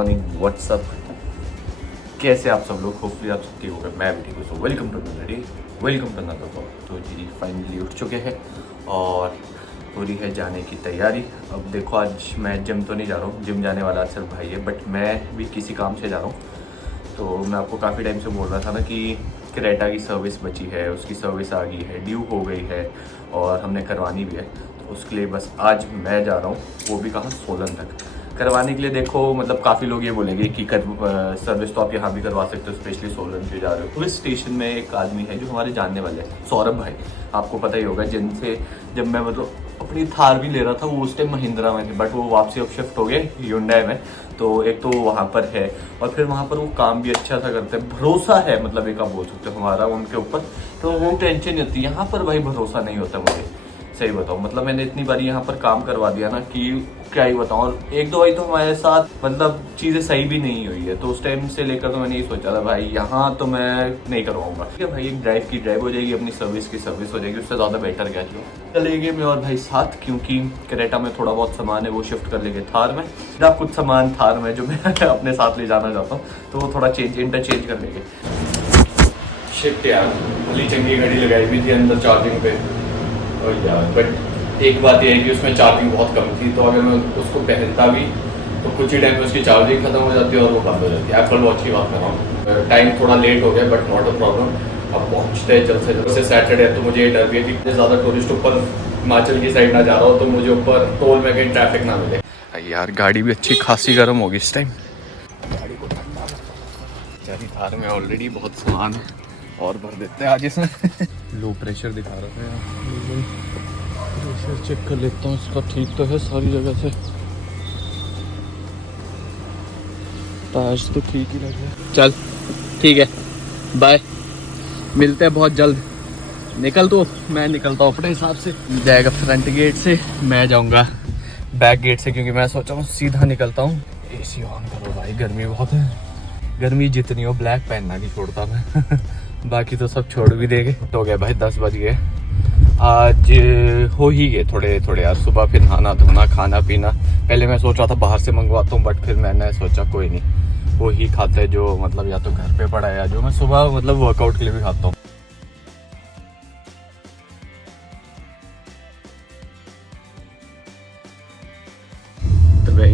Morning, WhatsApp, कैसे आप सब लोग? होपफुली आप सब ठीक होगा, मैं भी ठीक हूँ। So welcome to another day, welcome to another vlog. तो जी फाइनली उठ चुके हैं और पूरी है जाने की तैयारी। अब देखो, आज मैं जिम तो नहीं जा रहा हूँ, जिम जाने वाला सिर्फ भाई है, बट मैं भी किसी काम से जा रहा हूँ। तो मैं आपको काफ़ी टाइम से बोल रहा था ना कि क्रेटा की सर्विस बची है, उसकी सर्विस आ गई है, ड्यू हो गई है और हमने करवानी भी है। तो उसके लिए बस आज मैं जा रहा हूँ, वो भी कहाँ, सोलन तक करवाने के लिए। देखो मतलब काफ़ी लोग ये बोलेंगे कि सर्विस तो आप यहाँ भी करवा सकते हो, स्पेशली सोलन से जा रहे हो। तो इस स्टेशन में एक आदमी है जो हमारे जानने वाले हैं, सौरभ भाई, आपको पता ही होगा, जिनसे जब मैं मतलब अपनी थार भी ले रहा था, वो उस टाइम महिंद्रा में थे, बट वो वापसी अब शिफ्ट हो गए ह्यूंडई में। तो एक तो वहाँ पर है और फिर वहाँ पर वो काम भी अच्छा सा करते हैं, भरोसा है, मतलब एक आप बोल सकते हो हमारा उनके ऊपर। तो वो टेंशन नहीं होती। यहाँ पर भाई भरोसा नहीं होता मुझे, सही बताऊँ। मतलब मैंने इतनी बारी यहाँ पर काम करवा दिया ना कि क्या ही बताऊँ। और एक दो बारी तो हमारे साथ मतलब चीज़ें सही भी नहीं हुई है। तो उस टाइम से लेकर तो मैंने ये सोचा था भाई यहाँ तो मैं नहीं करवाऊंगा। ठीक है भाई, एक ड्राइव की ड्राइव हो जाएगी, अपनी सर्विस की सर्विस हो जाएगी, उससे ज़्यादा बेटर क्या चलेंगे मैं और भाई साथ, क्योंकि क्रेटा में थोड़ा बहुत सामान है वो शिफ्ट कर लेंगे थार में। मेरा कुछ सामान थार में जो मैं अपने साथ ले जाना चाहता हूँ, तो वो थोड़ा इंटरचेंज कर लेंगे। शिफ्ट यार, भली चंगी घड़ी लगाई हुई थी अंदर चार्जिंग पे, और यार बट एक बात यह है कि उसमें चार्जिंग बहुत कम थी। तो अगर मैं उसको पहनता भी तो कुछ ही टाइम में उसकी चार्जिंग खत्म हो जाती है और वो बंद हो जाती है। एप्पल वॉच की बात कर रहा हूँ। टाइम थोड़ा लेट हो गया बट नॉट अ प्रॉब्लम, अब पहुँचते हैं जल्द से जल्द। से सैटरडे है तो मुझे ये डर भी है कि ज़्यादा टूरिस्ट ऊपर हिमाचल की साइड ना जा रहा हो तो मुझे ऊपर टोल में कहीं ट्रैफिक ना मिले। यार गाड़ी भी अच्छी खासी गर्म होगी इस टाइम, गाड़ी को ठंडा बेचारी थार में ऑलरेडी बहुत सामान है और भर देते हैं आज इसमें। लो प्रेशर दिखा रहा है, प्रेशर चेक कर लेता हूँ इसका, ठीक तो है सारी जगह से, टायर्स तो ठीक ही लग रहे हैं। चल ठीक है, बाय, मिलते हैं बहुत जल्द। निकल तो, मैं निकलता हूँ अपने हिसाब से। जाएगा फ्रंट गेट से, मैं जाऊँगा बैक गेट से, क्योंकि मैं सोचा हूँ सीधा निकलता हूँ। एसी ऑन करो भाई, गर्मी बहुत है, गर्मी जितनी हो ब्लैक पहनना नहीं छोड़ता मैं। बाकी तो सब छोड़ भी देंगे। तो गए भाई 10 बज गए, आज हो ही गए थोड़े थोड़े यार। सुबह फिर नहाना धोना खाना पीना, पहले मैं सोच रहा था बाहर से मंगवाता हूँ, बट फिर मैंने सोचा कोई नहीं, वो ही खाते हैं जो मतलब या तो घर पे पड़ा है या जो मैं सुबह मतलब वर्कआउट के लिए भी खाता हूँ।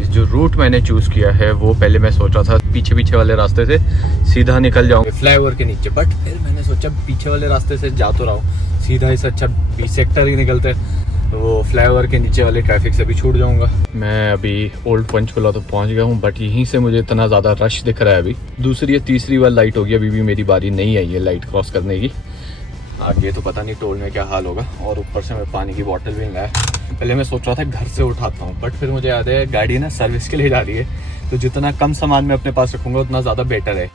जो रूट मैंने चूज किया है वो, पहले मैं सोच रहा था पीछे पीछे वाले रास्ते से सीधा निकल जाऊंगा फ्लाईओवर के नीचे, बट फिर मैंने सोचा पीछे वाले रास्ते से जा तो रहा हूँ सीधा, इस अच्छा बी सेक्टर ही निकलते हैं, वो फ्लाईओवर के नीचे वाले ट्रैफिक से भी छूट जाऊंगा। मैं अभी ओल्ड पंचकुला तो पहुंच गया हूँ, बट यहीं से मुझे इतना ज़्यादा रश दिख रहा है। अभी दूसरी या तीसरी बार लाइट होगी, अभी भी मेरी बारी नहीं आई है लाइट क्रॉस करने की। आगे तो पता नहीं टोल में क्या हाल होगा। और ऊपर से मैं पानी की बोतल भी लाया। पहले मैं सोच रहा था घर से उठाता हूँ, बट फिर मुझे याद है गाड़ी ना सर्विस के लिए जा रही है, तो जितना कम सामान मैं अपने पास रखूँगा उतना ज़्यादा बेटर है।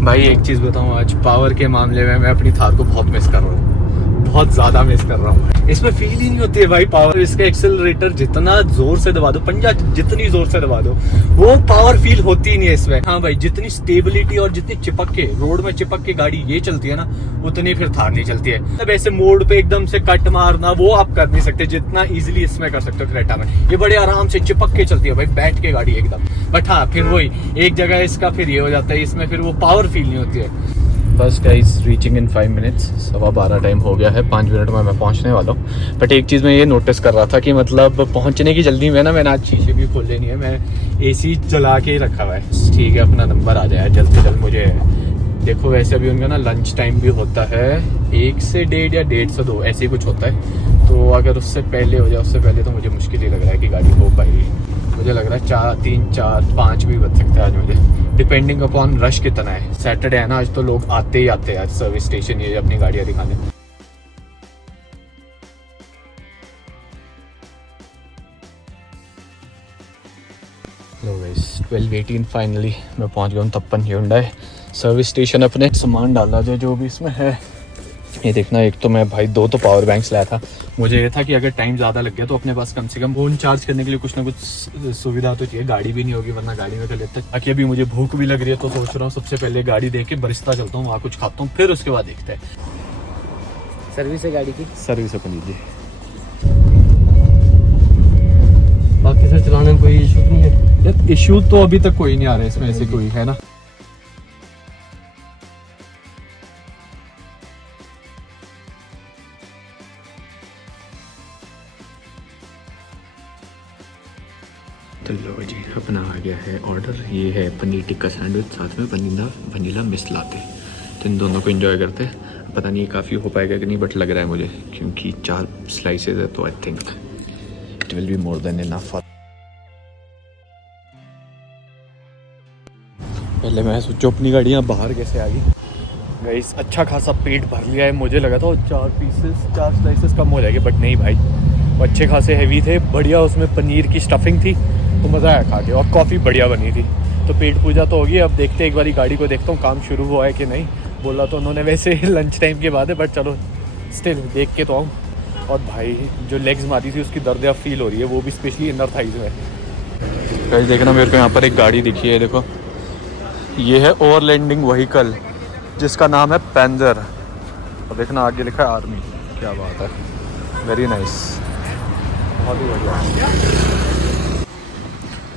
भाई एक चीज़ बताऊँ, आज पावर के मामले में मैं अपनी थार को बहुत मिस कर रहा हूँ, बहुत ज़्यादा मिस कर रहा हूँ। इसमें फील ही नहीं होती है भाई पावर। इसका एक्सेलरेटर जितना जोर से दबा दो, पंजा जितनी जोर से दबा दो, वो पावर फील होती ही नहीं है इसमें। हाँ भाई, जितनी स्टेबिलिटी और जितनी चिपक के रोड में चिपक के गाड़ी ये चलती है ना, उतनी फिर थार नहीं चलती है। तब ऐसे मोड़ पे एकदम से कट मारना वो आप कर नहीं सकते जितना इजिली इसमें कर सकते हो क्रेटा में। ये बड़े आराम से चिपक के चलती है भाई, बैठ के गाड़ी एकदम। बट हाँ, फिर वही एक जगह इसका फिर ये हो जाता है, इसमें फिर वो पावर फील नहीं होती है। बस गाइस, रीचिंग इन 5 मिनट्स, 12:15 टाइम हो गया है, 5 मिनट में मैं पहुंचने वाला हूँ। बट एक चीज़ मैं ये नोटिस कर रहा था कि मतलब पहुंचने की जल्दी में ना, मैंने आज शीशे भी खोल लेनी है, मैं एसी चला के ही रखा हुआ है। ठीक है, अपना नंबर आ जाए जल्द से जल्द मुझे। देखो वैसे अभी उनका ना लंच टाइम भी होता है 1 से 1:30 या 1:30 से 2 ऐसे ही कुछ होता है। तो अगर उससे पहले हो जाए, उससे पहले तो मुझे मुश्किल ही लग रहा है कि गाड़ी हो पाएगी। मुझे लग रहा है 4, 3, 4, 5 भी बच सकता है आज मुझे, डिपेंडिंग अपॉन रश कितना है। सैटरडे है ना आज, तो लोग आते ही आते हैं आज सर्विस स्टेशन ये अपनी गाड़ियाँ दिखाने। लो गाइस, 12:18 फाइनली मैं पहुंच गया हूँ तप्पन ह्यूंडई सर्विस स्टेशन। अपने सामान डाला जो भी इसमें है। ये देखना, एक तो मैं भाई 2 तो पावर बैंक्स लाया था। मुझे ये था कि अगर टाइम ज़्यादा लग गया तो अपने पास कम से कम फ़ोन चार्ज करने के लिए कुछ ना कुछ सुविधा तो चाहिए। गाड़ी भी नहीं होगी वरना गाड़ी में कर लेते। बाकी अभी मुझे भूख भी लग रही है, तो सोच रहा हूँ सबसे पहले गाड़ी देख के बरिस्ता चलता हूँ, वहाँ कुछ खाता हूँ, फिर उसके बाद देखते हैं। सर्विस है गाड़ी की, सर्विस अपन लीजिए। कोई इशू नहीं है यार, इशू तो अभी तक कोई नहीं आ रहा है इसमें, ऐसे कोई है ना। तो लो जी, अपना आ गया है ऑर्डर। ये है पनीर टिक्का सैंडविच, साथ में वनीला मिस लाते। तो इन दोनों को एंजॉय करते। पता नहीं काफ़ी हो पाएगा कि नहीं, बट लग रहा है मुझे, क्योंकि 4 स्लाइसेस है तो I think it will be more than enough for. पहले मैं सोचो अपनी गाड़ियाँ बाहर कैसे आ गई। गाइस अच्छा खासा पेट भर लिया है, मुझे लगा था 4 स्लाइसेस कम हो जाएंगे, बट नहीं भाई, वो अच्छे खासे हैवी थे, बढ़िया। उसमें पनीर की स्टफिंग थी तो मज़ा आया खा के, और कॉफ़ी बढ़िया बनी थी। तो पेट पूजा तो होगी। अब देखते एक बारी गाड़ी को देखता हूँ काम शुरू हुआ है कि नहीं। बोला तो उन्होंने वैसे लंच टाइम के बाद है, बट चलो स्टिल देख के तो आऊँ। और भाई जो लेग्स मारी थी उसकी दर्द अब फील हो रही है, वो भी स्पेशली इनर थाइज में। गाइस देखना, मेरे को यहाँ पर एक गाड़ी दिखी है, देखो ये है ओवरलैंडिंग व्हीकल जिसका नाम है पैंजर। और देखना आगे लिखा है आर्मी। क्या बात है, वेरी नाइस, बहुत ही बढ़िया।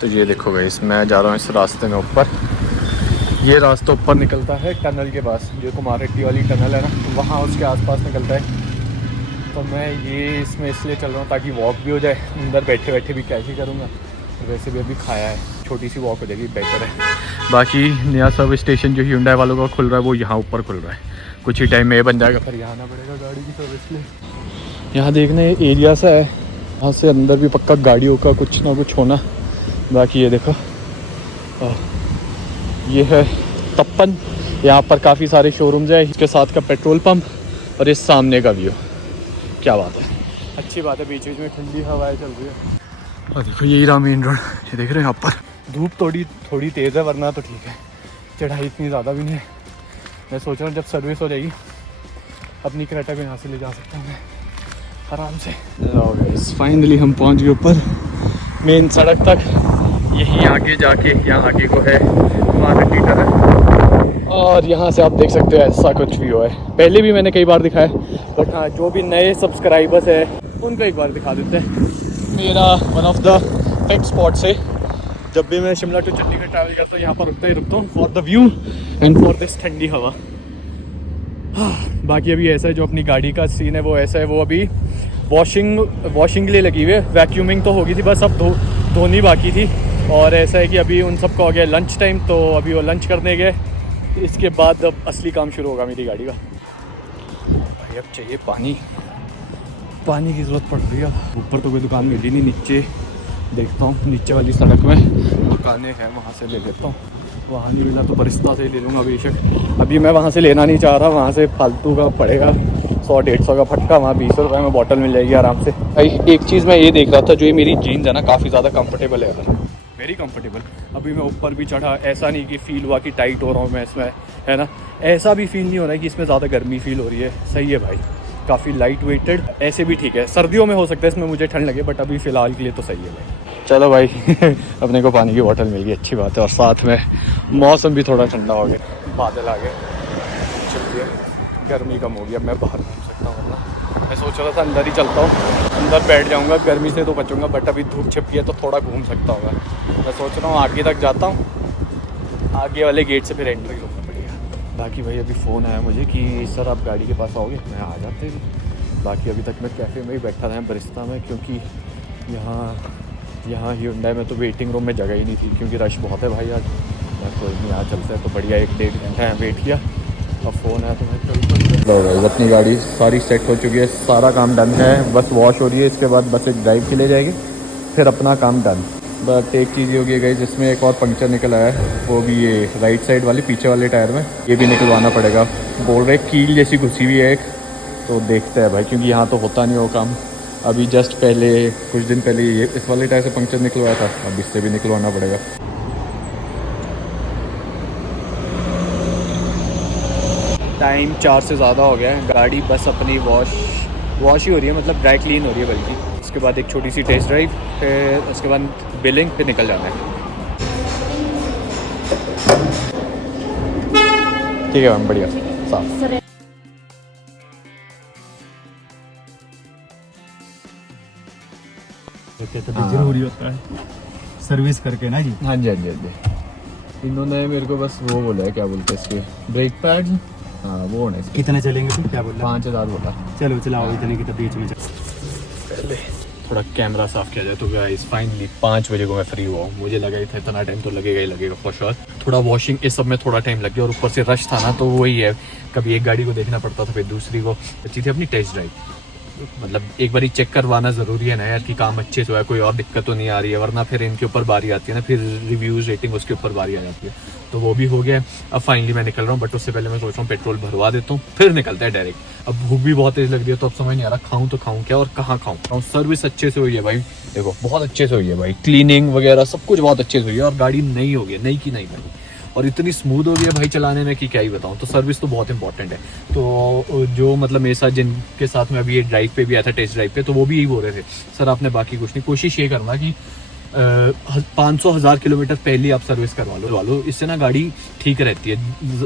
तो ये देखो गाइस, मैं जा रहा हूँ इस रास्ते में ऊपर। ये रास्ता ऊपर निकलता है टनल के पास, जो कुमारहट्टी वाली टनल है ना, वहाँ उसके आसपास निकलता है। तो मैं ये इसमें इसलिए चल रहा हूँ ताकि वॉक भी हो जाए, अंदर बैठे बैठे भी कैसे करूँगा। वैसे भी अभी खाया है, छोटी सी वॉक हो जाएगी, बेटर है। बाकी नया सर्विस स्टेशन जो Hyundai वालों का खुल रहा है वो यहाँ ऊपर खुल रहा है, कुछ ही टाइम में ये बन जाएगा। फिर यहाँ आना पड़ेगा गाड़ी की सर्विस लिए। यहाँ देखने एरिया सा है, वहाँ से अंदर भी पक्का गाड़ियों का कुछ ना कुछ होना। बाकी ये देखो, ये है तप्पन, यहाँ पर काफ़ी सारे शोरूम्स हैं, इसके साथ का पेट्रोल पंप और इस सामने का व्यू। क्या बात है, अच्छी बात है, बीच बीच में ठंडी हवाएं चल रही है। और देखो यही रहा मेन रोड, ये देख रहे हैं। यहाँ पर धूप थोड़ी तेज़ है, वरना तो ठीक है, चढ़ाई इतनी ज़्यादा भी नहीं है। मैं सोच रहा हूँ जब सर्विस हो जाएगी अपनी क्रेटा को यहाँ से ले जा सकता हूँ मैं आराम से। फाइनली हम पहुँच गए ऊपर मेन सड़क तक। यही आगे जाके यहाँ आगे को है कुमारहट्टी टनल, और यहाँ से आप देख सकते हो ऐसा कुछ भी हो है। पहले भी मैंने कई बार दिखाया, बट हाँ जो भी नए सब्सक्राइबर्स है उनको एक बार दिखा देते हैं। मेरा one of the pet spots है, जब भी मैं शिमला टू चंडीगढ़ ट्रैवल करता हूँ यहाँ पर रुकता हूँ for the view and for this ठंडी हवा। बाकी अभी ऐसा है, जो अपनी गाड़ी का सीन है वो ऐसा है, वो अभी वॉशिंग के लिए लगी हुई है। वैक्यूमिंग तो होगी थी, बस अब धोनी बाकी थी। और ऐसा है कि अभी उन सबको हो गया लंच टाइम, तो अभी वो लंच करने गए। इसके बाद अब असली काम शुरू होगा मेरी गाड़ी का। भाई अब चाहिए पानी की ज़रूरत पड़ रही है। ऊपर तो कोई दुकान मिली नहीं, नीचे देखता हूँ, नीचे वाली सड़क में दुकानें हैं, वहाँ से ले लेता हूँ। वहाँ नहीं मिला तो बरिस्ता से ही ले लूँगा बेशक। अभी मैं वहाँ से लेना नहीं चाह रहा, वहाँ से फालतू का पड़ेगा 100-150 का फटका, वहाँ 20 रुपये में बॉटल मिल जाएगी आराम से। भाई एक चीज़ मैं ये देख रहा था, जो ये मेरी जीन्स है ना काफ़ी ज़्यादा कंफर्टेबल है, वेरी कंफर्टेबल। अभी मैं ऊपर भी चढ़ा, ऐसा नहीं कि फ़ील हुआ कि टाइट हो रहा हूँ मैं इसमें, है ना, ऐसा भी फील नहीं हो रहा है कि इसमें ज़्यादा गर्मी फील हो रही है। सही है भाई, काफ़ी लाइट वेटेड, ऐसे भी ठीक है। सर्दियों में हो सकता है इसमें मुझे ठंड लगे, बट अभी फ़िलहाल के लिए तो सही है भाई। चलो भाई अपने को पानी की बोतल मिल गई, अच्छी बात है। और साथ में मौसम भी थोड़ा ठंडा हो गया, बादल आ गए, चलिए गर्मी कम हो गई, अब मैं बाहर घूम सकता हूँ। वरना मैं सोच रहा था अंदर ही चलता हूँ, अंदर बैठ जाऊँगा, गर्मी से तो बचूँगा, बट अभी धूप छिप गई है तो थोड़ा घूम सकता हूँ। मैं सोच रहा हूँ आगे तक जाता हूँ, आगे वाले गेट से फिर एंट्री लूँगा। बाकी भाई अभी फ़ोन आया मुझे कि सर आप गाड़ी के पास आओगे, मैं आ जाते हैं। बाकी अभी तक मैं कैफ़े में ही बैठा था बरिस्ता में, क्योंकि यहाँ Hyundai में तो वेटिंग रूम में जगह ही नहीं थी, क्योंकि रश बहुत है भाई आज। मैं कोई नहीं, यहाँ चलते हैं। तो बढ़िया 1-1.5 घंटा यहाँ वेट किया, अब फ़ोन आया तो मैं चल। अपनी गाड़ी सारी सेट हो चुकी है, सारा काम डन है, बस वॉश हो रही है। इसके बाद बस एक ड्राइव के लिए जाएगी, फिर अपना काम डन। बट एक चीज़ ये हो गई जिसमें एक और पंक्चर निकल आया है, वो भी ये राइट साइड वाली पीछे वाले टायर में, ये भी निकलवाना पड़ेगा। बोल रहे कील जैसी घुसी हुई है एक, तो देखते हैं भाई, क्योंकि यहाँ तो होता नहीं वो काम। अभी जस्ट पहले कुछ दिन पहले ये इस वाले टायर से पंक्चर निकलवाया था, अब इससे भी निकलवाना पड़ेगा। टाइम 4 से ज़्यादा हो गया है, गाड़ी बस अपनी वॉश ही हो रही है, मतलब ड्राई क्लीन हो रही है बल्कि। उसके बाद एक छोटी सी टेस्ट ड्राइव, फिर उसके बाद बिलिंग, फिर निकल जाना है। ठीक है मैम, बढ़िया साफ। जरूरी होता है, सर्विस करके ना जी। हाँ जी हाँ जी हाँ जी। इन्होंने मेरे को बस वो बोला है, क्या बोलते हैं इसके, ब्रेक पैड, हाँ वो होना है इसके। कितने चलेंगे फिर, क्या बोल रहे 5000 बोला। चलो चलाओ इतने की, तो बीच में पहले थोड़ा कैमरा साफ किया जाए। तो गाइस फाइनली 5 बजे को मैं फ्री हुआ हूँ। मुझे लगा ही था इतना टाइम तो लगेगा ही लगेगा फॉर श्योर। थोड़ा वॉशिंग इस सब में थोड़ा टाइम लग गया, और ऊपर से रश था ना, तो वही है, कभी एक गाड़ी को देखना पड़ता था, फिर दूसरी को। अच्छी थी अपनी टेस्ट ड्राइव, मतलब एक बार चेक करवाना ज़रूरी है ना यार कि काम अच्छे से हुआ है, कोई और दिक्कत तो नहीं आ रही है, वरना फिर इनके ऊपर बारी आती है ना, फिर रिव्यूज़ रेटिंग उसके ऊपर बारी आ जाती है। तो वो भी हो गया। अब फाइनली मैं निकल रहा हूँ, बट उससे पहले मैं सोच रहा हूँ पेट्रोल भरवा देता हूँ, फिर निकलता है डायरेक्ट। अब भूख भी बहुत तेज़ लग रही है, तो अब समझ नहीं आ रहा खाऊँ तो खाऊँ क्या और कहाँ खाऊँ। सर्विस अच्छे से हुई है भाई, देखो बहुत अच्छे से हुई है भाई, क्लीनिंग वगैरह सब कुछ बहुत अच्छे से हुई है, और गाड़ी नई हो गई, नई की नई भाई, और इतनी स्मूथ हो गई है भाई चलाने में कि क्या ही बताऊँ। तो सर्विस तो बहुत इंपॉर्टेंट है। तो जो मतलब मेरे साथ जिनके साथ मैं अभी ये ड्राइव पे भी आया था, टेस्ट ड्राइव पे, तो वो भी यही बोल रहे थे, सर आपने बाकी कुछ नहीं, कोशिश ये करना कि 500,000 किलोमीटर पहले आप सर्विस करवा लो, इससे ना गाड़ी ठीक रहती है,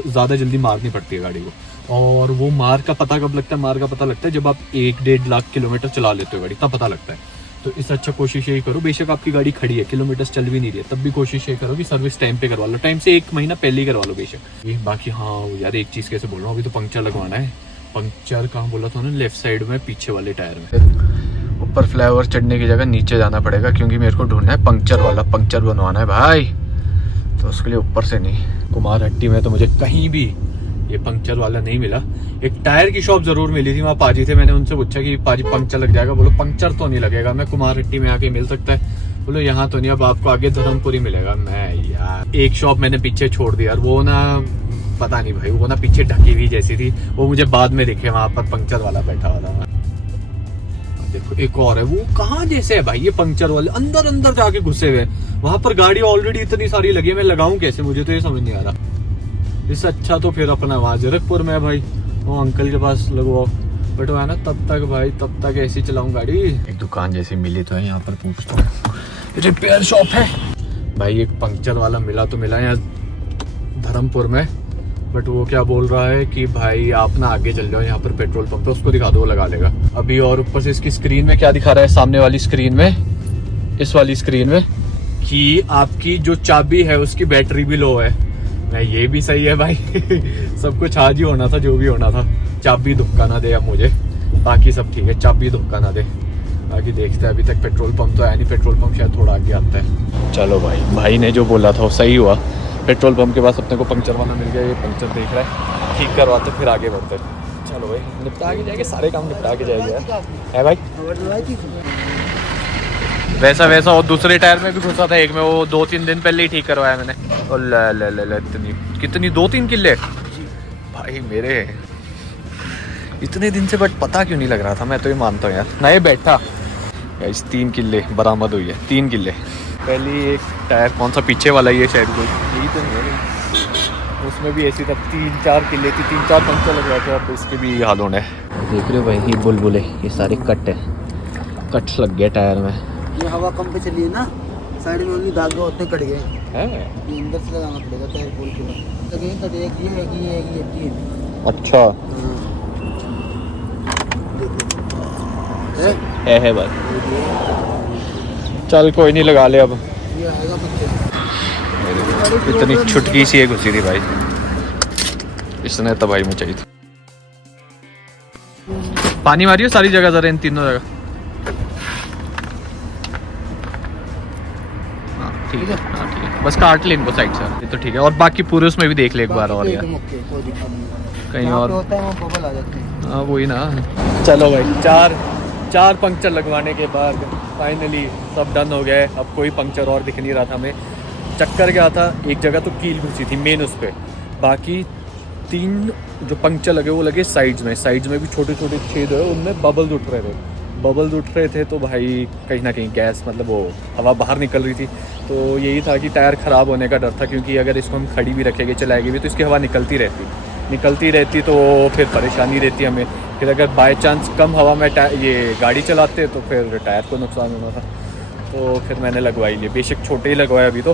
ज़्यादा जल्दी मार नहीं पड़ती है गाड़ी को। और वो मार का पता कब लगता है, मार का पता लगता है जब आप 1-1.5 लाख किलोमीटर चला लेते हो गाड़ी, तब पता लगता है। तो इससे अच्छा कोशिश यही करो, बेशक आपकी गाड़ी खड़ी है, किलोमीटर चल भी नहीं रही है, तब भी कोशिश ये करो कि सर्विस टाइम पे करवा लो, टाइम से 1 महीना पहले ही करवा लो बेशक। ये बाकी हाँ यार एक चीज़ कैसे बोल रहा हूँ, अभी तो पंक्चर लगवाना है। पंक्चर कहाँ बोला था ना, लेफ्ट साइड में पीछे वाले टायर में। ऊपर फ्लाईओवर चढ़ने की जगह नीचे जाना पड़ेगा, क्योंकि मेरे को ढूंढना है पंक्चर वाला, पंक्चर बनवाना है भाई, तो उसके लिए ऊपर से नहीं। कुमारहट्टी में तो मुझे कहीं भी ये पंक्चर वाला नहीं मिला। एक टायर की शॉप जरूर मिली थी, वहाँ पाजी थे, मैंने उनसे पूछा कि पाजी पंक्चर लग जाएगा, बोलो पंक्चर तो नहीं लगेगा, मैं कुमारहट्टी में आके मिल सकता है, बोलो यहाँ तो नहीं, अब आपको आगे धर्मपुरी मिलेगा। मैं यार एक शॉप मैंने पीछे छोड़ दिया, वो ना पता नहीं भाई, वो ना पीछे ढकी हुई जैसी थी, वो मुझे बाद में दिखे वहां पर पंक्चर वाला बैठा वाला। देखो एक और है, वो कहाँ जैसे है भाई ये पंक्चर वाले, अंदर अंदर जाके घुसे हुए, वहां पर गाड़ी ऑलरेडी इतनी सारी लगी है, मैं लगाऊं कैसे, मुझे तो ये समझ नहीं आ रहा। इससे अच्छा तो फिर अपना वहाँ जीरकपुर में भाई वो अंकल के पास लगवाओ, बट वो है ना तब तक भाई, तब तक ऐसी चलाऊं गाड़ी। एक दुकान जैसी मिली तो है, यहाँ पर पूछता हूँ, रिपेयर शॉप है भाई। एक पंक्चर वाला मिला तो मिला यहाँ धर्मपुर में, बट वो क्या बोल रहा है कि भाई आप ना आगे चल जाओ, यहाँ पर पेट्रोल पंप है, उसको दिखा दो, वो लगा लेगा अभी। और ऊपर से इसकी स्क्रीन में क्या दिखा रहा है, सामने वाली स्क्रीन में, इस वाली स्क्रीन में, कि आपकी जो चाबी है उसकी बैटरी भी लो है। मैं ये भी सही है भाई सब कुछ आज ही होना था, जो भी होना था, चाबी धक्का ना दे अब मुझे, बाकी सब ठीक है, चाबी धक्का ना दे। बाकी देखते हैं, अभी तक पेट्रोल पंप तो आया नहीं, पेट्रोल पंप शायद थोड़ा आगे आता है। चलो भाई ने जो बोला था वो सही हुआ, पेट्रोल पंप के पास अपने को पंक्चर वाला मिल गया, ये पंक्चर देख रहा है, ठीक करवाते फिर आगे बढ़ते। चलो भाई निपटा के जाएंगे, सारे काम निपटा के जाएंगे है भाई। वैसा और दूसरे टायर में भी घुसा था एक में, वो 2-3 दिन पहले ही ठीक करवाया मैंने। और ले इतनी कितनी 2-3 किले भाई मेरे, इतने दिन से, बट पता क्यों नहीं लग रहा था, मैं तो ये मानता हूँ यार। नए बैठा इस 3 किले बरामद हुई है, 3 किले। पहली एक टायर कौन सा पीछे वाला, ये शायद कोई यही तो नहीं है, उसमें भी ऐसी था, 3-4 किले थी, 3-4 पंक्चर लग रहे थे, अब इसके भी हाल होने। देख रहे हो भाई ये बुलबुले, ये सारे कट है, कट लग गया टायर में। ये हवा कम पे चली है ना, साइड में उन्हीं दाग होते कट गए हैं, ये अंदर से लगाना पड़ेगा टायर खोल के बाद, लगे कट एक ये अच्छा है भाई, चल कोई नहीं लगा ले अब। ये आएगा इतनी छुटकी सी एक घुसी थी भाई, इसने तबाही मचाई थी। पानी मारियो सारी जगह जरा, इन तीनों जगह। ठीक है, हाँ ठीक है, बस काट ले इनको साइड से, ये तो ठीक है। और बाकी पूरे उसमें भी देख ले एक बार और यार, कहीं और होता है वहाँ बबल आ जाते हैं। हाँ वही ना। चलो भाई चार पंक्चर लगवाने के बाद फाइनली सब डन हो गए। अब कोई पंक्चर और दिख नहीं रहा था हमें। चक्कर क्या था, एक जगह तो कील घुसी थी मेन उस पर, बाकी 3 जो पंक्चर लगे वो लगे साइड्स में भी छोटे छोटे छेद है, उनमें बबल्स उठ रहे थे। तो भाई कहीं ना कहीं गैस, मतलब वो हवा बाहर निकल रही थी। तो यही था कि टायर ख़राब होने का डर था, क्योंकि अगर इसको हम खड़ी भी रखेंगे चलाएंगे भी तो इसकी हवा निकलती रहती तो फिर परेशानी रहती हमें। फिर अगर बाय चांस कम हवा में ये गाड़ी चलाते तो फिर टायर को नुकसान होना था। तो फिर मैंने लगवाई लिए, बेशक छोटे ही लगवाया अभी तो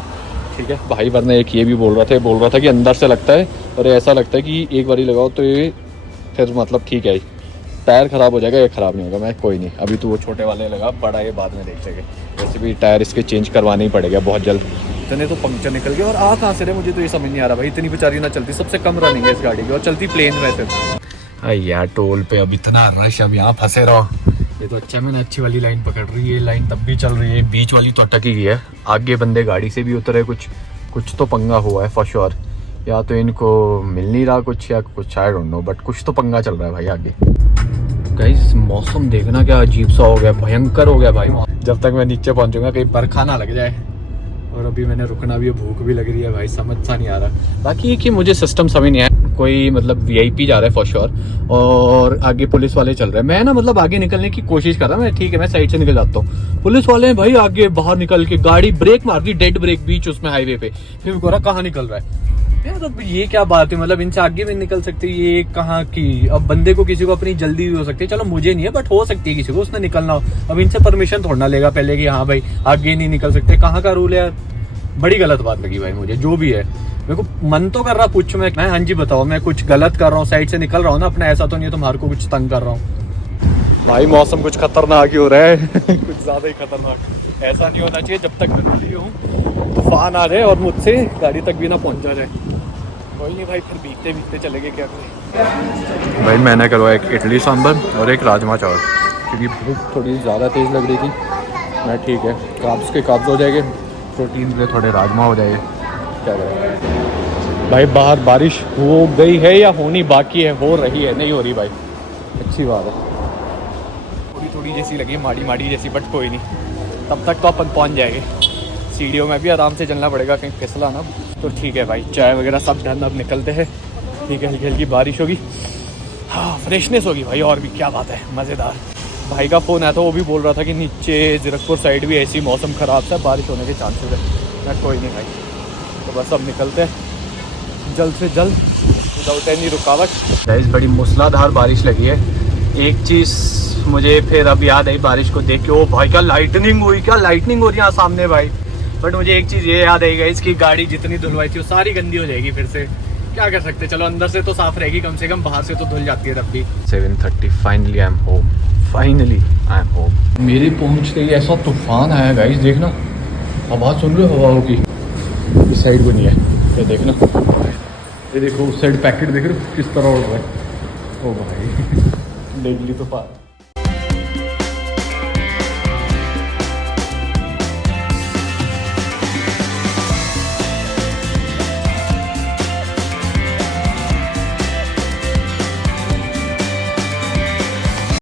ठीक है भाई। वरना एक ये भी बोल रहा था कि अंदर से लगता है, और ऐसा लगता है कि एक बार ही लगाओ तो ये फिर मतलब ठीक है, टायर ख़राब हो जाएगा, ये ख़राब नहीं होगा। मैं कोई नहीं, अभी तो वो छोटे वाले लगा, बड़ा ये बाद में देख लेंगे। वैसे भी टायर इसके चेंज करवाने ही पड़ेगा बहुत जल्द। इतने तो पंक्चर निकल गया और आ कहाँ से रहे, मुझे तो ये समझ नहीं आ रहा भाई। इतनी बेचारी ना चलती, सबसे कम रनिंग है इस गाड़ी की और चलती प्लेन वैसे। यार टोल पे अब इतना रश, अब यहाँ फंसे रहो। ये तो अच्छा, मैंने अच्छी वाली लाइन पकड़ रही है, लाइन तब भी चल रही है, बीच वाली तो अटक ही गई है। आगे बंदे गाड़ी से भी उतरे, कुछ तो पंगा हुआ है फॉर श्योर। या तो इनको मिल नहीं रहा कुछ या कुछ, आई डोंट नो, बट कुछ तो पंगा चल रहा है भाई आगे। गाइस मौसम देखना क्या अजीब सा हो गया, भयंकर हो गया भाई। जब तक मैं नीचे पहुंचूंगा कहीं बरखा ना लग जाए। और अभी मैंने रुकना भी है, भूख भी लग रही है भाई, समझ सा नहीं आ रहा। बाकी ये कि मुझे सिस्टम समझ नहीं आया, कोई मतलब वीआईपी जा रहा है फॉर श्योर और आगे पुलिस वाले चल रहे हैं। मैं ना मतलब आगे निकलने की कोशिश कर रहा हूँ, मैं ठीक है मैं साइड से निकल जाता हूँ। पुलिस वाले भाई आगे बाहर निकल के गाड़ी ब्रेक मार दी, डेड ब्रेक बीच उसमें हाईवे पे। फिर मैं कहा कहाँ निकल रहा है यार, अब ये क्या बात है, मतलब इनसे आगे भी निकल सकती है, ये कहाँ की। अब बंदे को किसी को अपनी जल्दी भी हो सकती है, चलो मुझे नहीं है बट हो सकती है किसी को, उसने निकलना हो। अब इनसे परमिशन थोड़ना लेगा पहले कि हाँ भाई आगे नहीं निकल सकते, कहाँ का रूल है यार। बड़ी गलत बात लगी भाई मुझे, जो भी है। मेरे को मन तो कर रहा पूछ मैं हाँ जी बताओ मैं कुछ गलत कर रहा हूँ, साइड से निकल रहा हूँ ना अपना, ऐसा तो नहीं है तुम्हारे को कुछ तंग कर रहा हूँ। भाई मौसम कुछ खतरनाक ही हो रहा है कुछ ज्यादा ही खतरनाक। ऐसा नहीं होना चाहिए, जब तक मैं खाली हूँ तूफान आ जाए और मुझसे गाड़ी तक भी ना पहुँचा जाए। कोई नहीं भाई, फिर भीगते भीगते चलेंगे क्या करें। भाई मैंने करवाया एक इडली सांभर और एक राजमा चावल, क्योंकि भूख थोड़ी ज़्यादा तेज़ लग रही थी। मैं ठीक है, काब्स के काब्स हो जाएंगे, प्रोटीन के थोड़े राजमा हो जाएंगे, क्या करें। भाई बाहर बारिश हो गई है या होनी बाकी है? हो रही है, नहीं हो रही भाई, अच्छी बात है। थोड़ी थोड़ी जैसी लगी, माड़ी माड़ी जैसी, बट कोई नहीं, तब तक तो अपन पहुंच जाएंगे। सीढ़ियों में भी आराम से चलना पड़ेगा, कहीं फिसला ना तो ठीक है भाई। चाय वगैरह सब डन, अब निकलते हैं। ठीक है, हल्की हल्की बारिश होगी, हाँ फ्रेशनेस होगी भाई, और भी क्या बात है, मज़ेदार। भाई का फ़ोन आया था, वो भी बोल रहा था कि नीचे जीरकपुर साइड भी ऐसी मौसम ख़राब था, बारिश होने के चांसेस है। मैं कोई नहीं भाई, तो बस अब निकलते हैं जल्द से जल्द विदाउट एनी रुकावट। गाइस बड़ी मूसलाधार बारिश लगी है। एक चीज़ मुझे फिर अब याद आई बारिश को देख के, ओ भाई क्या लाइटनिंग हुई, क्या लाइटनिंग हो रही है यहाँ सामने भाई। बट मुझे एक चीज़ ये याद आई गाइस, इसकी गाड़ी जितनी धुलवाई थी वो सारी गंदी हो जाएगी फिर से, क्या कर सकते। चलो अंदर से तो साफ रहेगी कम से कम, बाहर से तो धुल जाती है तब भी। 7:30 finally I am home, finally I am home. मेरे पहुंचते ही ऐसा तूफान आया गाइस, देखना आवाज़ सुन रहे हो हवाओं की। इस साइड को नहीं है, ये देखना, ये देखो उस साइड पैकेट देख रहे हो किस तरह उड़ रहा है। ओ भाई डेडली तूफान।